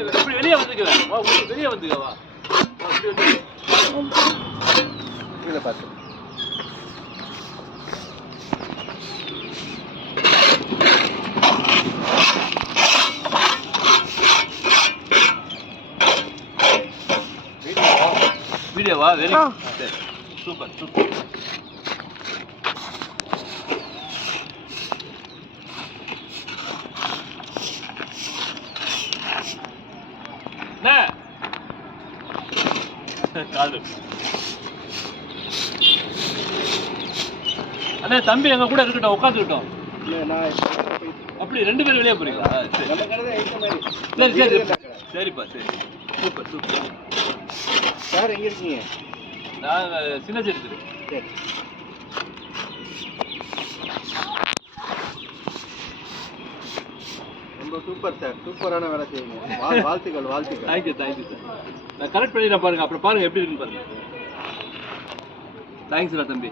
இப்படி வெளியே வந்துக்குவேன். வா வெளியே வந்துக்க வா. இதை பார்த்து வீடியோவா? வெரி சரி, சூப்பர் சூப்பர். என்ன காடு அண்ணா, தம்பி எங்க கூட இருக்கட்டும், உட்காந்துக்கிட்டோம். அப்படி 2 பேரும் வெளியே போறீங்களா? சரி சரி சரிப்பா, சரி சூப்பர் சூப்பர். சார் எங்க இருக்கீங்க? நான் சின்ன சரி. சரி, ரொம்ப சூப்பர் சார், சூப்பரான வேலை செய்யுங்க. வாழ்த்துக்கள் வாழ்த்துக்கள். Thank you thank you sir. நான் கரெக்ட் பண்ணிடுறேன் பாருங்க, அப்புறம் பாருங்க எப்படி இருக்குன்னு பாருங்க. தேங்க்ஸ்டா தம்பி.